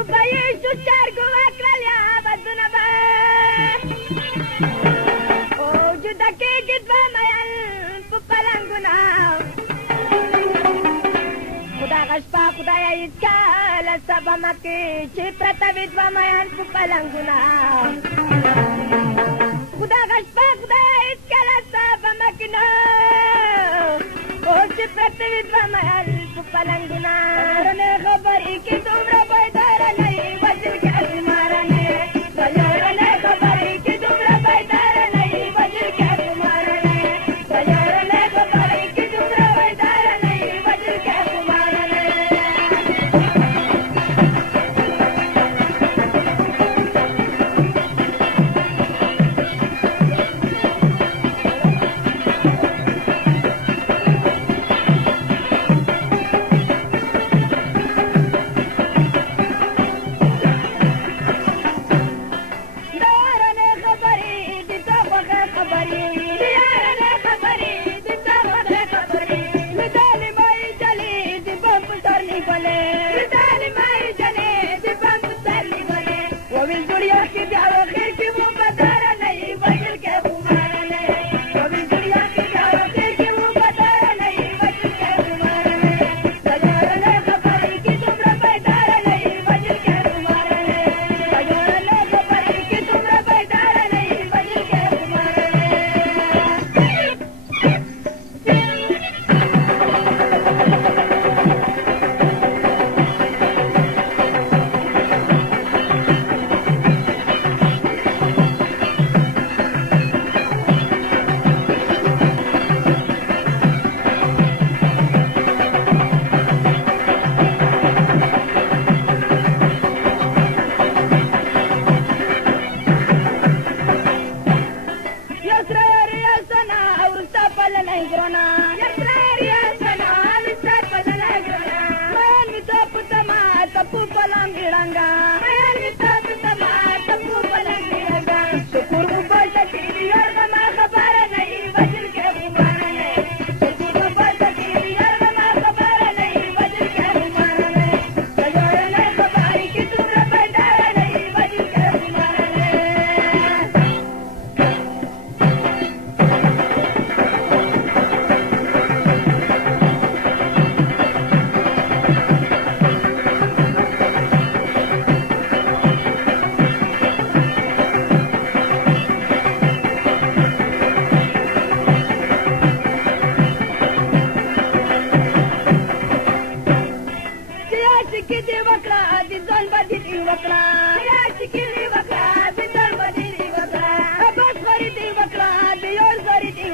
وبيشو الشرق واكل يا بدنا بقى وجودك جد ما ينف بلنغنا خدا غشپا خدا يتكال سبا مكي چپرتا بيد ما ينف بلنغنا خدا غشپا خدا يتكال سبا مكنا چپرتا بيد ما ينف بلنغنا رنه خبري كي تمرا بيدار نہیں وجل کے مارنے رنه خبري كي تمرا بيدار نہیں وجل کے مارنے رنه خبري كي تمرا بيدار نہیں وجل کے مارنے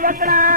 Wakla